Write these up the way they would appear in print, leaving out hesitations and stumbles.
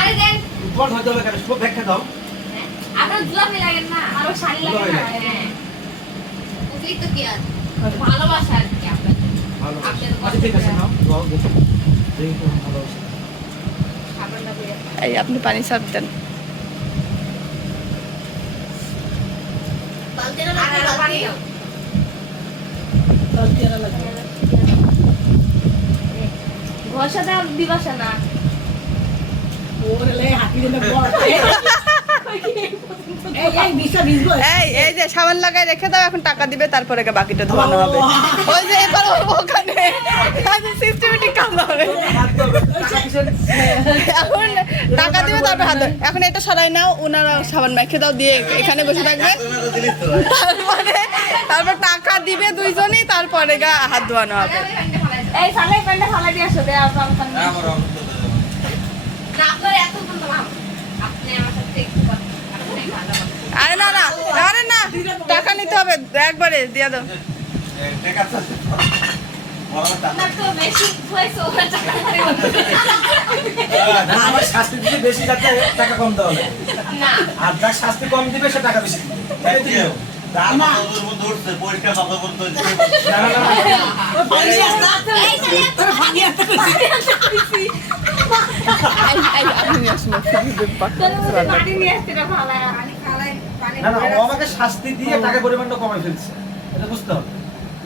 আরে দেন তোমার ধরতে হবে কেন? সব ব্যাখ্যা দাও। আপনার দুলাভাই লাগেন না আরো শাড়ি লাগে না হ্যাঁ অতিরিক্ত কি আর ভালোবাসা আর কি আপনার ভালো। আপনার আচ্ছা ঠিক আছে নাও। দাও দেখো। দেখো ভালোবাসা। সাবানটা দিয়ে এই আপনি পানি সাপ দেন। বালতিটা না পানি দাও ঘষা দাও দিবাসা না এই যে সাবান লাগাই রেখে দাও, এখন টাকা দিবে তারপরে বাকিটা ধোয়ানো হবে। ওই যে এবার ওখানে সিস্টেমেটিক কাজ হবে। হাত দাও। টাকা কিসের? এখন টাকা দিবে তারপর হাত ধোয়। এখন এটা সরাই নাও, ওনারা সাবান মেখে দাও, দিয়ে এখানে বসে থাকবে। তারপর টাকা দিবে দুইজনই, তারপরে হাত ধোয়ানো হবে। এই ফালাই প্যান্ডা ফালাই দিয়ে আসো দে আপনার না আপনার এত বন্ধু আপনি আমার সাথে একটু আপনি ভালো আরে না না, আরে না, টাকা নিতে হবে একবারে দিয়ে দাও। না তো বেশি হয়েছে ওরা টাকা না আমার শাস্তি দিতে বেশি যাতে টাকা কম দেওয়া হবে। না আর যার শাস্তি কম দিবে সে টাকা বেশি দিবে। তাই তো নিয়ম। না, না, না। আপনি নিয়ে আসুন। পানি নিয়ে আসতে না ফালাই পানি ফালাই পানি না, না, ও আমাকে শাস্তি দিয়ে টাকার পরিমাণটা কমাই ফেলছে। এটা বুঝতে হবে।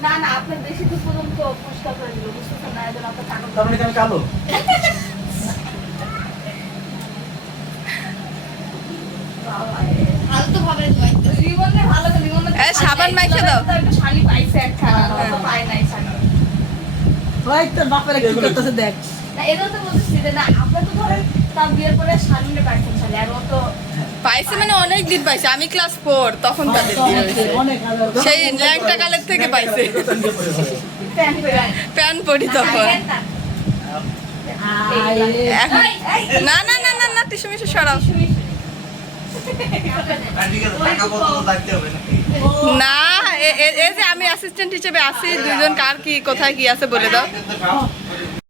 না না আপনি বেশি দূর পর্যন্ত কষ্ট করে দিল বুঝতে না এজন্য আপনার টাকা তার মানে কি আমি কালো? ফালতু ভাবে জীবনে ভালো করে জীবনে এই সাবান মাইখে দাও। একটু শানি পাইছে একখানা তো পাই নাই শানি না এজন্য তো বলতেছি যে না আপনি তো ধরেন তার বিয়ের পরে শানিনে পাইছেন শানি আর ও তো পাইছে মানে অনেক দিন পাইছে, আমি ক্লাস 4 তখন তাদের বিয়ে হয়েছে। সেই ল্যাংটা কালের থেকে পাইছে। প্যান্ট পরে প্যান্ট পরি তখন। এখন না না না না না, টিস্যু মিশু সরাও। না এই যে আমি অ্যাসিস্ট্যান্ট হিসেবে আছি, দুইজন কার কি কোথায় কি আছে বলে দাও।